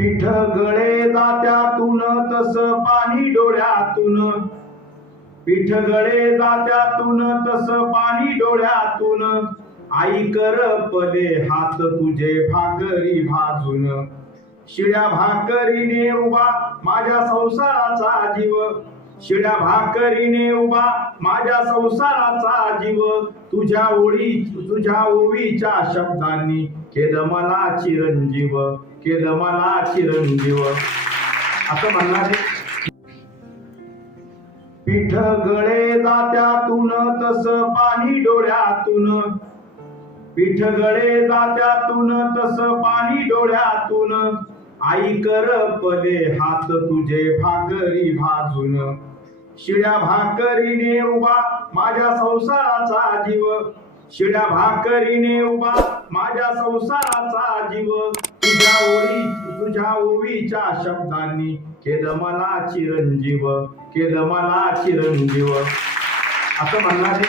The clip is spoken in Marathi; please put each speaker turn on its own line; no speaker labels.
पीठ गळे दात्यातून तस पाणी डोळ्यातून. पीठ गळे दात्यातून तस पाणी डोळ्यातून. आई कर पदे हात तुझे भाकरी भाजून. शिळ्या भाकरीने उभा माझ्या संसाराचा जीव. शिळ्या भाकरीने उभा माझ्या संसाराचा जीव. तुझ्या ओळी तुझ्या ओवीच्या शब्दांनी केलं मला चिरंजीव केलं मला चिरंजीव असं म्हणणार पीठ गळे दात्यातून तस पाणी डोळ्यातून. पीठ गळे दात्यातून तस पाणी डोळ्यातून. आई कर पले हात तुझे भाकरी भाजून. शिळ्या भाकरीने उभा माझ्या संसाराचा जीव. शिड्या भाकरीने उभा माझ्या संसाराचा जीव. तुझ्या ओळी तुझ्या ओवीच्या शब्दांनी केलं मला चिरंजीव केलं मला चिरंजीव. असं म्हणणार